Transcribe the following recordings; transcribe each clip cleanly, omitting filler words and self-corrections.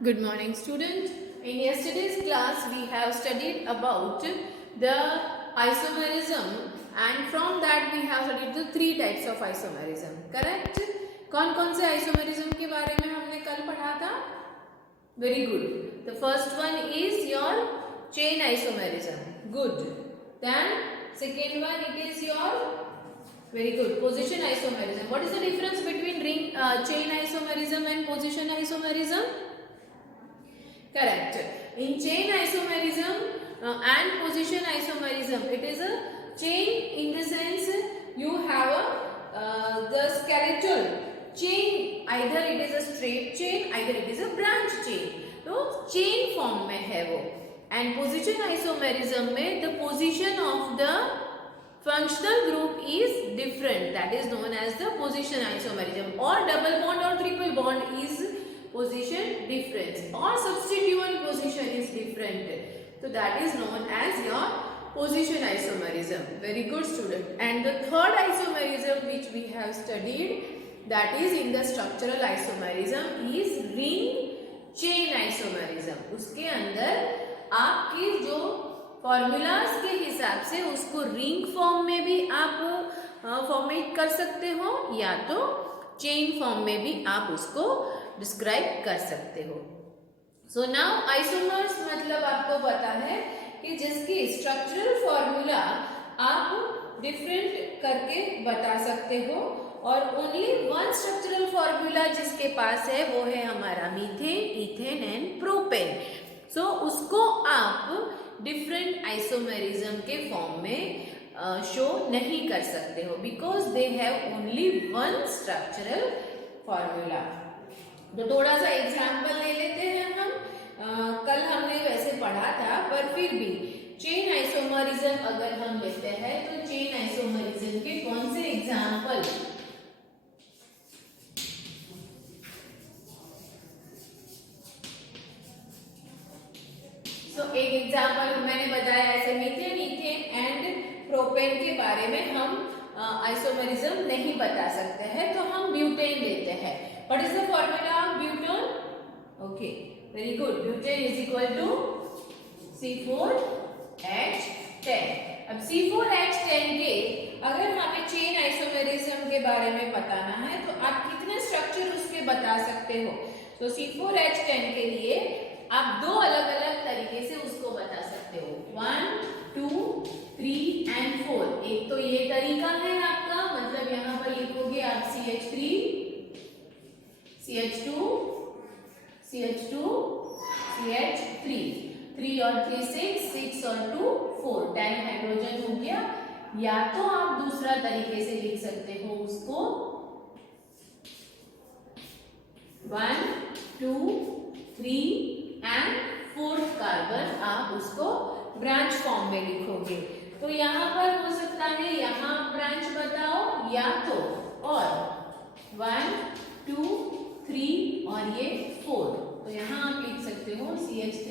Good morning, student. In yesterday's class, we have studied about the isomerism, and from that we have studied the three types of isomerism. Correct? कौन कौन से isomerism के बारे में हमने कल पढ़ा था? Very good. The first one is your chain isomerism. Good. Then second one it is your very good position isomerism. What is the difference between chain isomerism and position isomerism? Correct. In chain isomerism and position isomerism, it is a chain in the sense you have the skeletal chain. Either it is a straight chain, either it is a branch chain. तो chain form में है वो. And position isomerism में the position of the functional group is different. That is known as the position isomerism. Or double bond or triple bond is position difference, or substituent position is different. So that is known as your position isomerism. Very good, student. And the third isomerism which we have studied, that is in the structural isomerism, is ring chain isomerism. उसके अंदर आपके जो formulas के हिसाब से उसको ring form में भी आप फॉर्मेट कर सकते हो, या तो चेन फॉर्म में भी आप उसको डिस्क्राइब कर सकते हो. सो नाउ आइसोमर्स मतलब आपको पता है कि जिसकी स्ट्रक्चरल फॉर्मूला आप डिफरेंट करके बता सकते हो, और ओनली वन स्ट्रक्चरल फॉर्मूला जिसके पास है वो है हमारा मीथेन, इथेन एंड प्रोपेन. सो उसको आप डिफरेंट आइसोमेरिज्म के फॉर्म में शो नहीं कर सकते हो, because they have only one structural formula. तो थोड़ा सा एग्जाम्पल ले लेते हैं हम. कल हमने वैसे पढ़ा था, पर फिर भी चेन आइसोमरिज्म अगर हम लेते हैं तो चेन आइसोमरिज्म के कौन से एग्जाम्पल? तो एक एग्जाम्पल मैंने बताया ऐसे मीथेन, इथेन एंड प्रोपेन के बारे में हम आइसोमरिज्म नहीं बता सकते हैं, तो हम ब्यूटेन लेते हैं. What is the formula of butane? Okay, very good. Butane is equal to C4H10. अब C4H10 के अगर हमें चेन आइसोमेरिज्म के बारे में बताना है तो आप कितने स्ट्रक्चर उसके बता सकते हो? तो C4H10 के लिए आप दो अलग अलग तरीके से उसको बता सकते हो. 1, 2, 3 एंड 4. एक तो ये तरीका है आपका, मतलब यहाँ पर लिखोगे आप CH3, CH2, CH2, CH3. 3 और 3 6, 6 और 2 4. 10 हाइड्रोजन हो गया. या तो आप दूसरा तरीके से लिख सकते हो उसको 1, 2, 3 एंड 4th कार्बन आप उसको ब्रांच फॉर्म में लिखोगे. तो यहाँ पर हो सकता है यहाँ ब्रांच बताओ, या तो और 1, 2, 3 और ये 4. तो यहाँ आप लिख सकते हो CH3,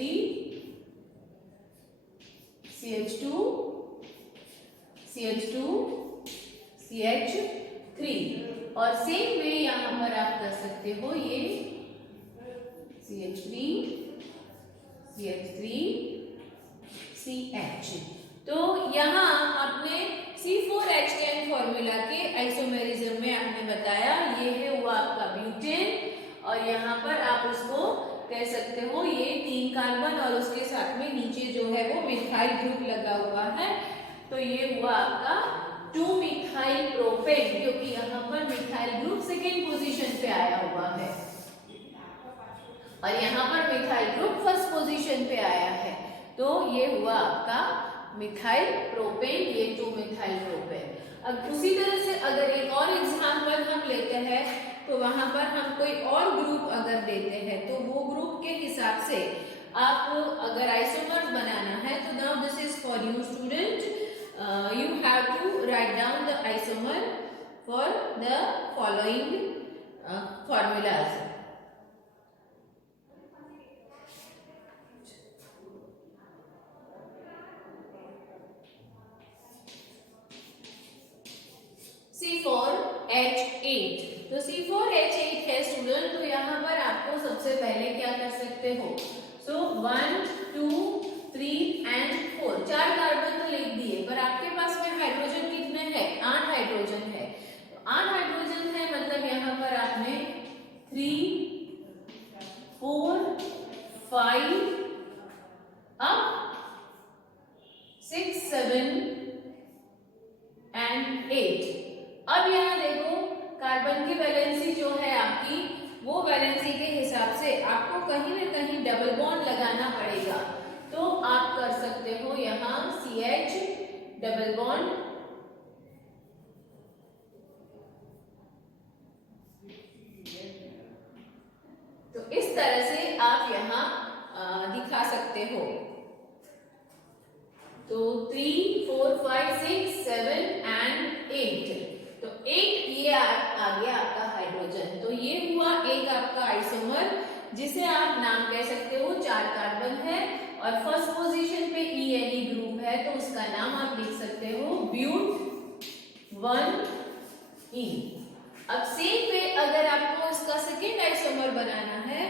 CH2, CH2, CH3. और सेम वे यहाँ पर आप कर सकते हो ये CH3, CH3, CH. तो यहाँ आपने C4H10 फॉर्मूला के आइसोमेरिज्म में आपने बताया ये है हुआ आपका ब्यूटेन, और यहाँ पर आप उसको कह सकते हो ये 3 कार्बन और उसके साथ में नीचे जो है वो मिथाइल ग्रुप लगा हुआ है. तो ये हुआ आपका 2 मिथाइल प्रोपेन, क्योंकि यहाँ पर मिथाइल ग्रुप सेकेंड पोजीशन पे आया हुआ है और यहाँ पर मिथाइल ग्रुप फर्स्ट पोजीशन पे आया है. तो ये हुआ आपका मिथाइल प्रोपेन, ये 2 मिथाइल प्रोपेन. अब उसी तरह से अगर एक और एग्जाम्पल हम लेते हैं तो वहां पर हम कोई और ग्रुप अगर देते हैं तो वो ग्रुप के हिसाब से आप अगर आइसोमर्स बनाना है तो now this is for you student. You have to write down the isomer for the following formulas. C4H8. तो C4H8 है स्टूडेंट, तो यहाँ पर आपको सबसे पहले क्या कर सकते हो, सो 1 2 3 एंड 4 4 कार्बन तो लिख दिए, पर आपके पास में हाइड्रोजन कितने हैं, 8 हाइड्रोजन है। तो 8 हाइड्रोजन है मतलब यहाँ पर आपने 3 4 5 अब 6 7 एंड 8। अब यहाँ देखो कार्बन की वैलेंसी जो है आपकी, वो वैलेंसी के हिसाब से आपको कहीं ना कहीं डबल बॉन्ड लगाना पड़ेगा। तो आप कर सकते हो यहाँ CH डबल बॉन्ड, तो इस तरह से आप यहाँ दिखा सकते हो। तो 3 4 5 6 7 एंड 8, तो 8 ये आ गया आपका हाइड्रोजन। तो ये हुआ एक आपका आइसोमर जिसे आप नाम कह सकते हो 4 कार्बन है और फर्स्ट पोजीशन पे ENE ग्रुप है, तो उसका नाम आप लिख सकते हो ब्यूट 1E। अब सेम वे अगर आपको इसका सेकेंड आइसोमर बनाना है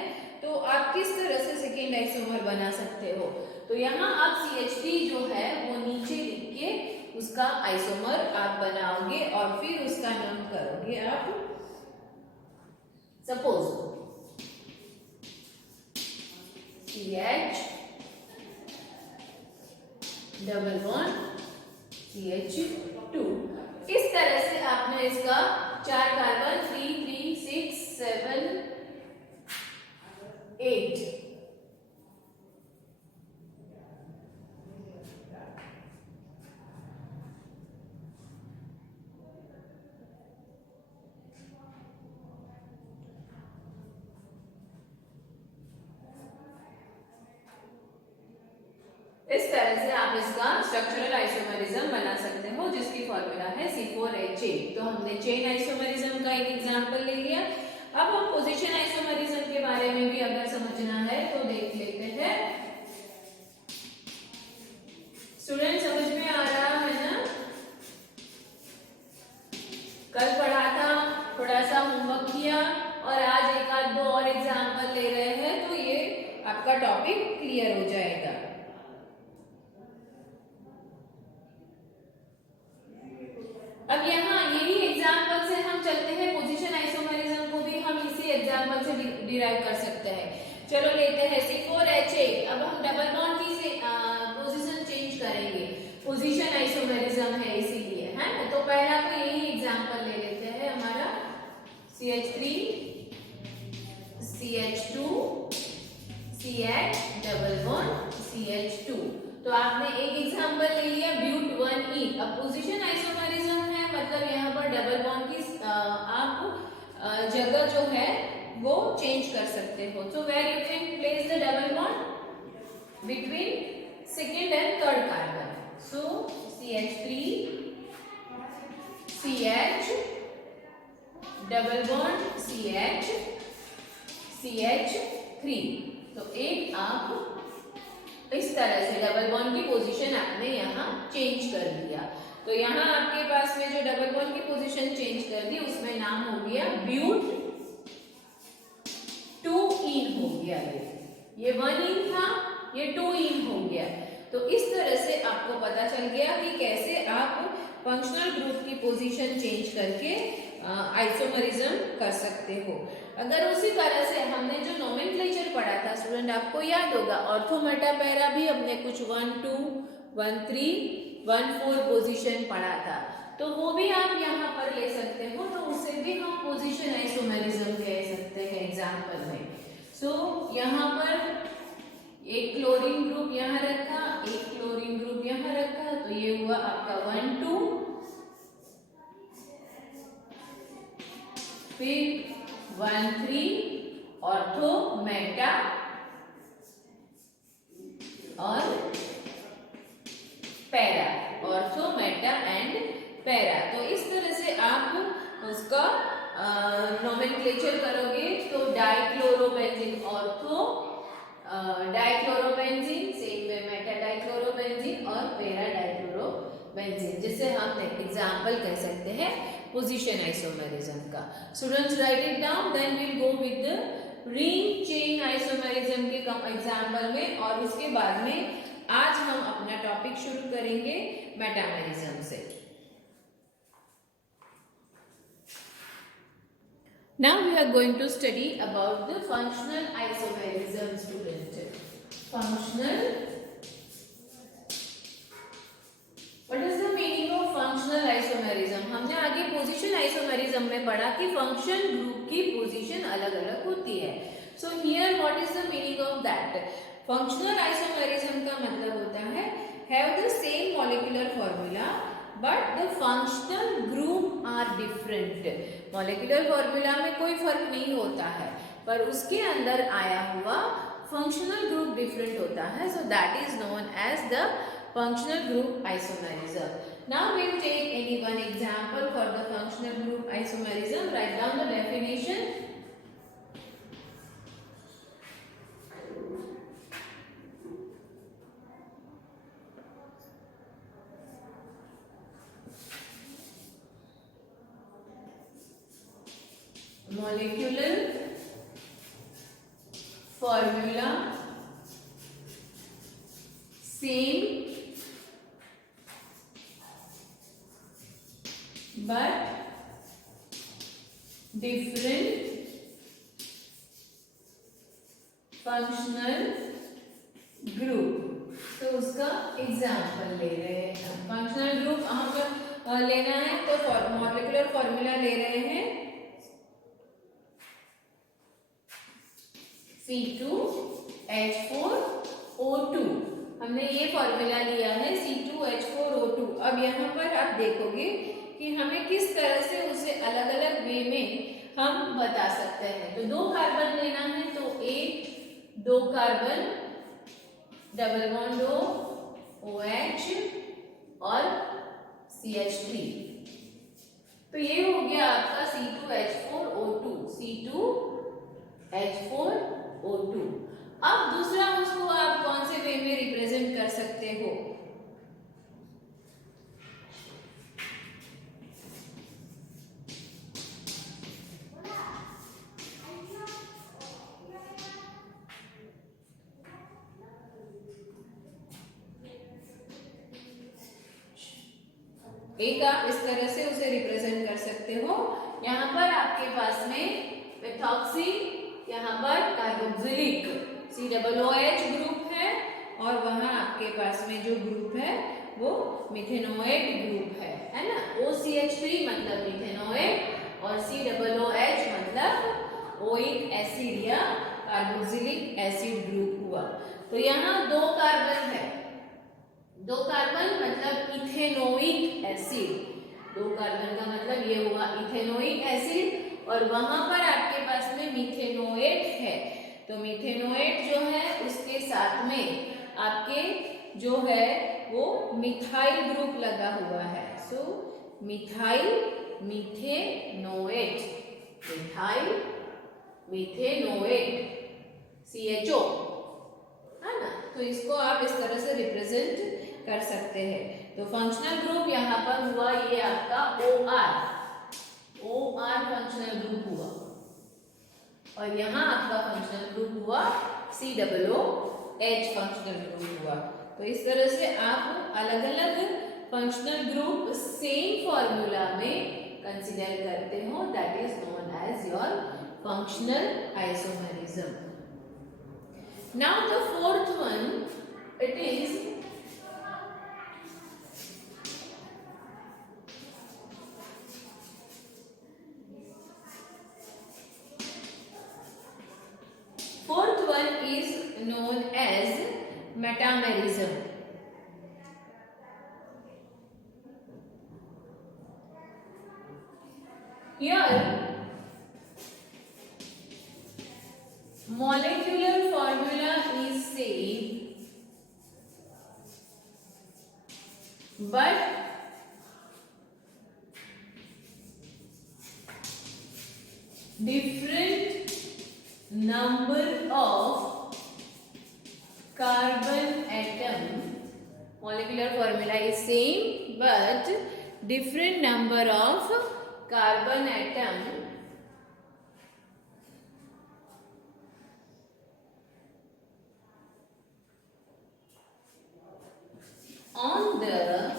तो आप किस तरह से सेकेंड आइसोमर बना सकते हो, तो यहाँ आप CH3 जो है वो नीचे लिख के उसका आइसोमर आप बनाओगे और फिर उसका नाम करोगे आप, suppose CH double bond CH2। इस तरह से आपने इसका 4 कार्बन 3 3 6 7 8, इस तरह से आप इसका स्ट्रक्चरल आइसोमेरिज्म बना सकते हो जिसकी फॉर्मूला है C4H8। तो हमने चेन आइसोमेरिज्म का एक एग्जांपल ले लिया। अब हम पोजीशन आइसोमेरिज्म के बारे में भी अगर समझना है तो देख लेते हैं। स्टूडेंट समझ में आ रहा है ना? कल पढ़ा था, थोड़ा सा होमवर्क किया और आज एक आध दो और एग्जांपल ले रहे हैं, तो ये आपका टॉपिक क्लियर हो जाएगा। अब यहाँ यही एग्जांपल से हम चलते हैं, पोजीशन आइसोमेरिज्म को भी हम इसी एग्जांपल से डिराइव कर सकते हैं। चलो लेते हैं C4H8। अब हम डबल बॉन्ड की पोजीशन चेंज करेंगे, पोजीशन आइसोमेरिज्म है इसीलिए, है ना। तो पहला तो यही एग्जांपल ले लेते हैं हमारा CH3 CH2 CH double bond CH2। तो आपने एक एग्जांपल ले लिया ब्यूट 1E। अब पोजीशन आइसोमेरिज्म है मतलब यहाँ पर डबल बॉन्ड की आप जगह जो है वो चेंज कर सकते हो। So where you can place the double bond between second and third carbon. So CH3 CH double bond CH CH3। तो एक आप इस तरह से डबल बॉन्ड की पोजीशन आपने यहाँ चेंज कर दिया। तो यहाँ आपके पास में जो डबल बॉन्ड की पोजीशन चेंज कर दी उसमें नाम हो गया ब्यूट 2इन हो गया। ये 1इन था, ये 2इन हो गया। तो इस तरह से आपको पता चल गया कि कैसे आप फंक्शनल ग्रुप की पोजीशन चेंज करके आइसोमेरिज्म कर सकते हो। अगर उसी तरह से हमने जो नोमेनक्लेचर पढ़ा था स्टूडेंट, आपको याद होगा ऑर्थो मेटा पैरा भी हमने कुछ 1 2 1 3 1 4 पोजीशन पढ़ा था, तो वो भी आप यहाँ पर ले सकते हो। तो उसे भी हम पोजीशन आइसोमेरिज्म कह सकते हैं एग्जाम्पल में। सो यहाँ पर एक क्लोरीन ग्रुप यहाँ रखा, एक क्लोरीन ग्रुप यहाँ रखा, तो ये हुआ आपका 1 2, फिर 1 3 ऑर्थो मेटा और para, ortho meta and para. तो इस तरह से आप उसका नोमेनक्लेचर करोगे। तो dichlorobenzene ortho, dichlorobenzene same way meta dichlorobenzene और पैरा डाइक्लोरोबेंजीन। बेंजीन, जिसे हम एग्जाम्पल कह सकते हैं पोजीशन आइसोमेरिज्म का। Students write it down, then we'll go with the ring chain isomerism के एग्जाम्पल में, और उसके बाद में आज हम अपना टॉपिक शुरू करेंगे मेटामेरिज्म से। Now we are going to study about the functional isomerism, student. Functional. What is the meaning of functional isomerism? हमने आगे पोजीशन आइसोमेरिज्म में पढ़ा कि फंक्शन ग्रुप की पोजीशन अलग अलग होती है। So here what is the meaning of that? Functional isomerism का मतलब होता है have the same molecular formula but the functional group are different. Molecular formula में कोई फर्क नहीं होता है, पर उसके अंदर आया हुआ फंक्शनल ग्रुप डिफरेंट होता है, so that is known as the functional group isomerism. Now we will take any one example for the functional group isomerism. Write down the definition. Molecular formula same but different functional group। तो उसका example ले रहे हैं। Functional group यहाँ पर लेना है तो मॉलिक्यूलर फॉर्मूला ले रहे हैं C2H4O2। हमने ये फॉर्मूला लिया है C2H4O2। अब यहाँ पर आप देखोगे कि हमें किस तरह से उसे अलग अलग वे में हम बता सकते हैं। तो 2 कार्बन लेना है तो एक 2 कार्बन डबल बॉन्ड OH और CH3। तो ये हो गया आपका C2H4O2, C2H4O2। अब दूसरा उसको आप कौन से वे में रिप्रेजेंट कर सकते हो? एक आप इस तरह से उसे रिप्रेजेंट कर सकते हो। यहाँ पर आपके पास में मेथॉक्सी, यहाँ पर कार्बोक्सिलिक COOH ग्रुप है, और वहाँ आपके पास में जो ग्रुप है वो मिथेनोएट ग्रुप है ना। OCH3 मतलब मिथेनोएट और COOH मतलब ओइक एसिड या कार्बोक्सिलिक एसिड ग्रुप हुआ। तो यहाँ 2 कार्बन है, 2 कार्बन मतलब इथेनोइक एसिड। 2 कार्बन का मतलब ये हुआ इथेनोइक एसिड, और वहां पर आपके पास में मिथेनोएट है। तो मिथेनोएट जो है उसके साथ में आपके जो है वो मिथाइल ग्रुप लगा हुआ है। सो methyl methanoate, methyl methanoate CHO है ना। तो इसको आप इस तरह से रिप्रेजेंट कर सकते हैं। तो फंक्शनल ग्रुप यहाँ पर हुआ ये आपका OR फंक्शनल ग्रुप हुआ, और यहाँ आपका फंक्शनल ग्रुप हुआ COOH फंक्शनल ग्रुप हुआ। तो इस तरह से आप अलग अलग फंक्शनल ग्रुप सेम फॉर्मूला में कंसीडर करते हो, that is known as your functional isomerism. Now the fourth one, it is known as metamerism. Here molecular formula is same but different number of carbon atom. Molecular formula is same but different number of carbon atom on the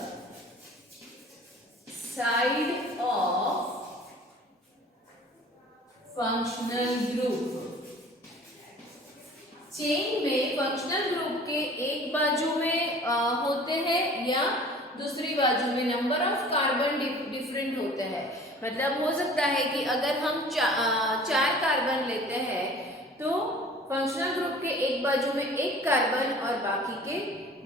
side of functional group. Chain में functional group के एक बाजू में होते हैं या दूसरी बाजू में नंबर ऑफ कार्बन डिफरेंट होते हैं। मतलब हो सकता है कि अगर हम चार कार्बन लेते हैं तो फंक्शनल ग्रुप के एक बाजू में एक कार्बन और बाकी के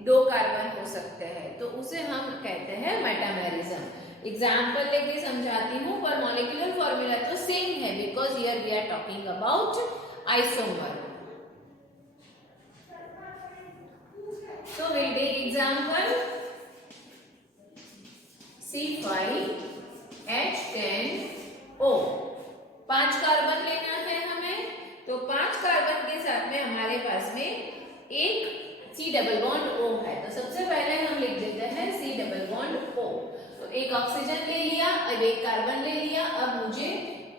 दो कार्बन हो सकते हैं, तो उसे हम कहते हैं मेटामेरिज्म। एग्जाम्पल लेके समझाती हूँ, पर मॉलिक्यूलर फॉर्मूला तो सेम है because here we are talking about isomer. So we'll take example C5H10O। 5 carbon लेना है हमें, तो 5 कार्बन के साथ में हमारे पास में एक C डबल बॉन्ड O है, तो सबसे पहले हम लिख देते हैं C डबल बॉन्ड O। तो एक ऑक्सीजन ले लिया, अब एक कार्बन ले लिया, अब मुझे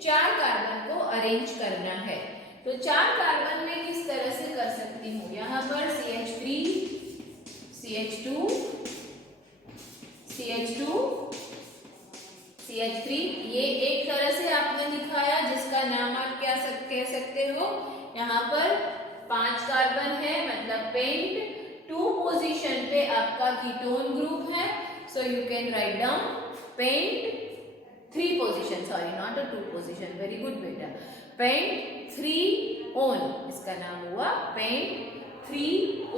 4 कार्बन को अरेंज करना है। तो 4 कार्बन में किस तरह से कर सकती हूँ, यहाँ पर CH3 CH2 CH2 CH3, ये एक तरह से आपने दिखाया जिसका नाम आप क्या कह सकते हो। यहाँ पर 5 कार्बन है मतलब पेंट। 2 पोजीशन पे आपका कीटोन ग्रुप है, so you can write down pent 3 position, sorry not a 2 position, very good बेटा। पेंट 3 ओन, इसका नाम हुआ पेंट 3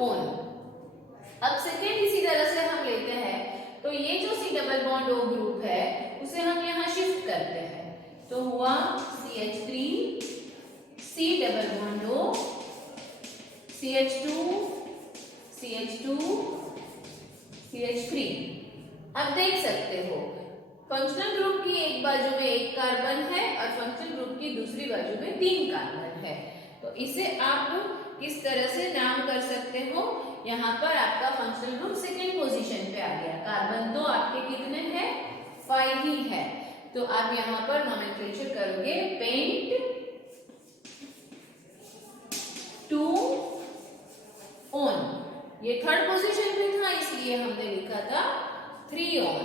ओन। अब सेकेंड इसी तरह से हम लेते हैं, तो ये जो C double bond O group है उसे हम यहाँ शिफ्ट करते हैं, तो हुआ CH3 C double bond O CH2 CH2 CH3। अब देख सकते हो फंक्शनल ग्रुप की एक बाजू में एक कार्बन है और फंक्शनल ग्रुप की दूसरी बाजू में 3 कार्बन है, तो इसे आप किस तरह से नाम कर सकते हो। यहाँ पर आपका फंक्शनल ग्रुप सेकेंड पोजीशन पे आ गया, कार्बन तो आपके कितने हैं, 5 ही है, तो आप यहाँ पर नोमेनक्लेचर करोगे पेंट 2 ओन। ये थर्ड पोजीशन पे था इसलिए हमने लिखा था 3 ओन।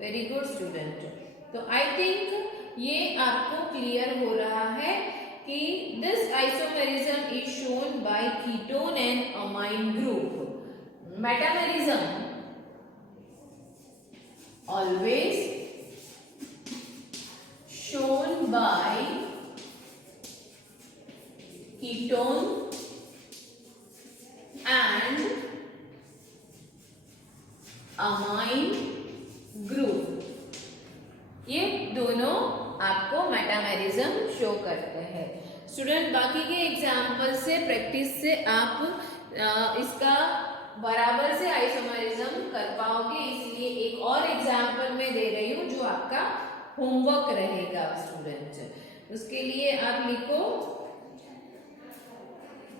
Very good student. तो आई थिंक ये आपको क्लियर हो रहा है कि this isomerism is shown by ketone and amine group. Metamerism always shown by ketone and amine group। ये दोनों आपको मेटामेरिज्म शो करते हैं। स्टूडेंट बाकी के एग्जाम्पल से प्रैक्टिस से आप इसका बराबर से आइसोमेरिज्म कर पाओगे, इसलिए एक और एग्जाम्पल मैं दे रही हूँ जो आपका होमवर्क रहेगा स्टूडेंट। उसके लिए आप लिखो,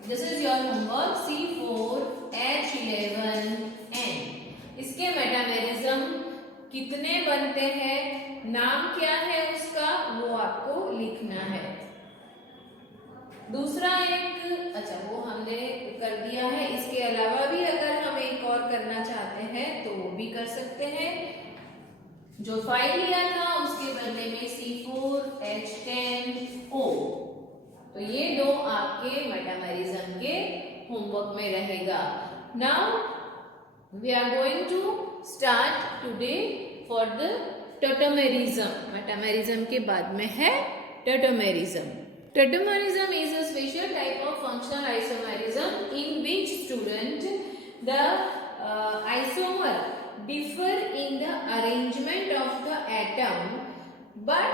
this is your homework C4H11N। इसके मेटामेरिज्म कितने बनते हैं, नाम क्या है उसका, वो आपको लिखना है। दूसरा एक, अच्छा वो हमने कर दिया है, इसके अलावा भी अगर हम एक और करना चाहते हैं तो वो भी कर सकते हैं। जो 5 लिया था उसके बदले में C4H10O। तो ये दो आपके मेटामेरिज्म के होमवर्क में रहेगा। Now we are going to start today for the tautomerism. Metamerism के बाद में है tautomerism. Tautomerism is a special type of functional isomerism in which student the isomer differ in the arrangement of the atom, but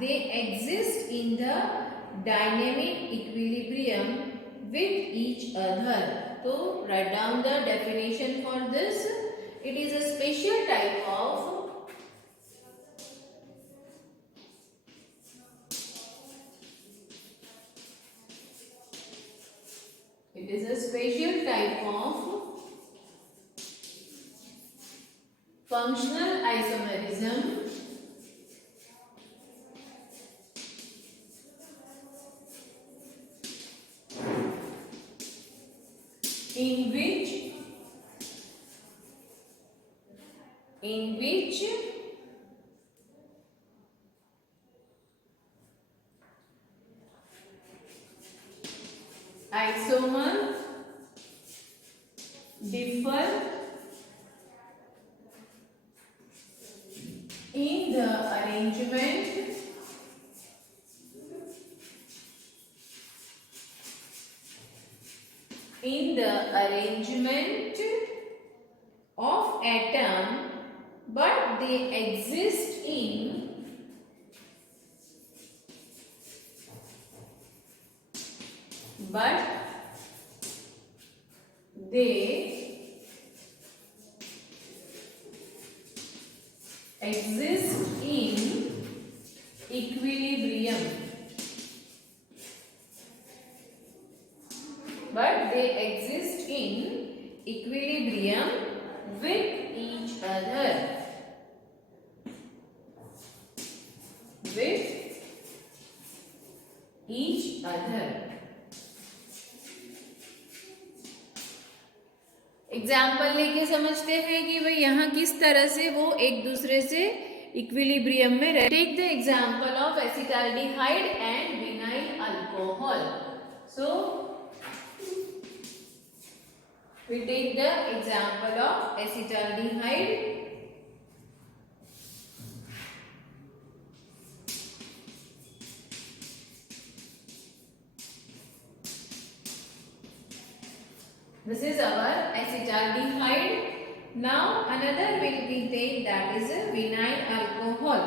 they exist in the dynamic equilibrium with each other. So write down the definition for this. It is a special type of functional isomerism in which isomer differ in the arrangement of atom, but they exist in equilibrium. But they exist in equilibrium with each other. Example लेके समझते हैं कि भाई यहाँ किस तरह से वो एक दूसरे से इक्विलिब्रियम में रहते। Take the example of acetaldehyde and vinyl alcohol. So we take the example of acetaldehyde. This is our acetaldehyde. Now another will be take, that is a vinyl alcohol.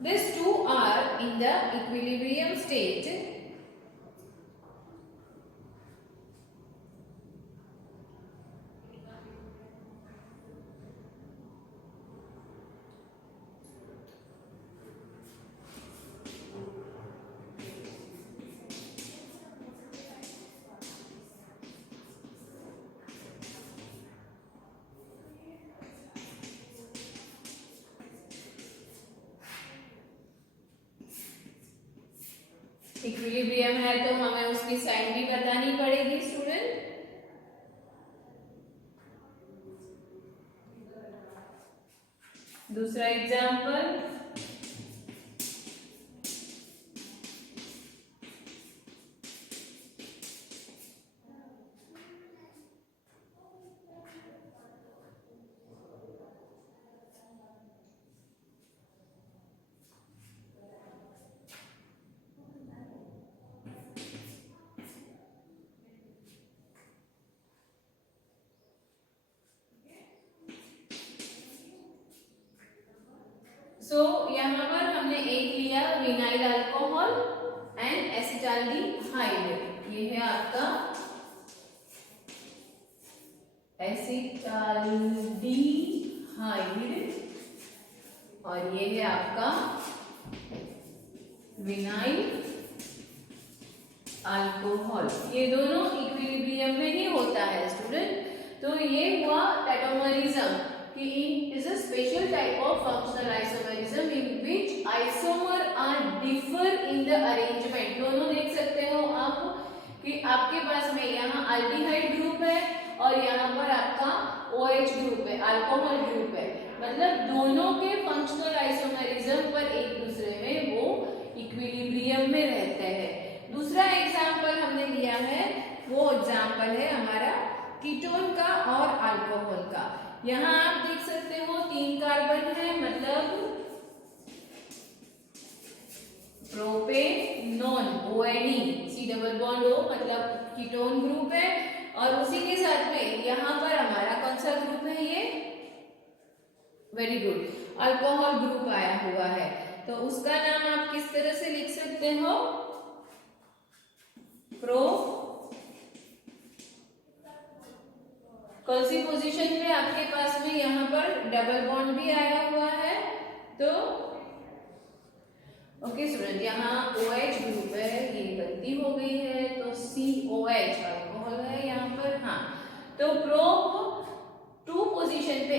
These two are in the equilibrium state. Equilibrium है तो हमें उसकी sign भी बतानी पड़ेगी student. दूसरा example, सो यहाँ पर हमने एक लिया विनाइल अल्कोहल एंड एसिटाल्डिहाइड. ये है आपका एसिटाल्डिहाइड और ये है आपका विनाइल अल्कोहल. ये दोनों इक्विलिब्रियम में ही होता है स्टूडेंट. तो ये हुआ टेट्रामरिज्म कि is a special type of functional isomerism in which isomer are differ in the arrangement. दोनों देख सकते हो आप कि आपके पास में यहाँ अल्डिहाइड ग्रुप है और यहाँ पर आपका OH ग्रुप है, अल्कोहल ग्रुप है. मतलब दोनों के फंक्शनल आइसोमेरिज्म पर एक दूसरे में वो इक्विलिब्रियम में रहते हैं. दूसरा एग्जाम्पल हमने लिया है, वो एग्जाम्पल है हमारा कीटोन का और अल्कोहल का. यहाँ आप देख सकते हो 3 कार्बन है, मतलब propanone ONE, C double bond O, मतलब कीटोन ग्रुप है. और उसी के साथ में यहाँ पर हमारा कौन सा ग्रुप है, ये वेरी गुड, अल्कोहल ग्रुप आया हुआ है. तो उसका नाम आप किस तरह से लिख सकते हो, कौन सी पोजीशन पे आपके पास में यहाँ पर डबल बॉन्ड भी आया हुआ है, तो ओके स्टूडेंट, यहाँ OH ग्रुप है, ये गलती हो गई है, तो COH अल्कोहल है यहाँ पर। हाँ, तो प्रोप 2 पोजीशन पे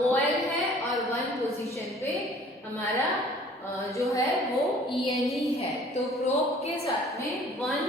OL है और 1 पोजीशन पे हमारा जो है वो ENE है। तो प्रोप के साथ में 1